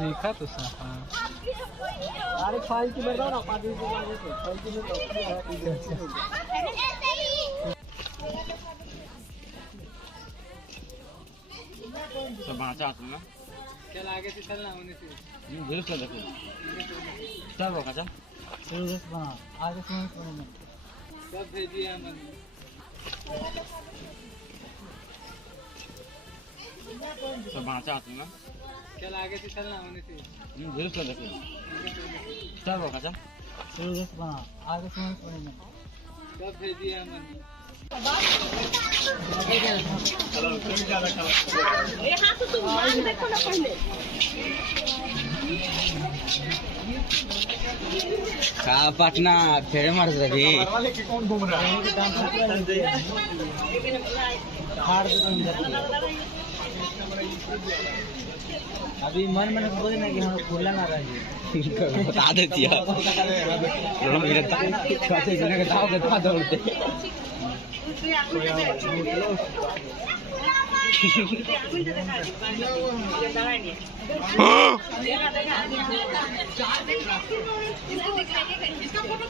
देखा तो साफा। अरे फाइल की बताओ ना, 5 दिन के बाद तो फाइल की बताओ। सब बाचा तुम ना चल आगे से चलना होने से। धीरे से देखो चल वो काचा सीरियस बना आगे से नहीं। सब भेजिए मन। सब बाचा तुम ना चल आगे से चलना होने से। धीरे से देखो चल वो काचा सीरियस बना आगे से नहीं। सब भेजिए मन। यहाँ से तुम मान देखो ना पहले। का पटना फेरे मार रही कौन घूम रहा है? अभी मन में बोले ना कि हम खुला ना रहे। बता देती है बता दौड़ते इसका फोटो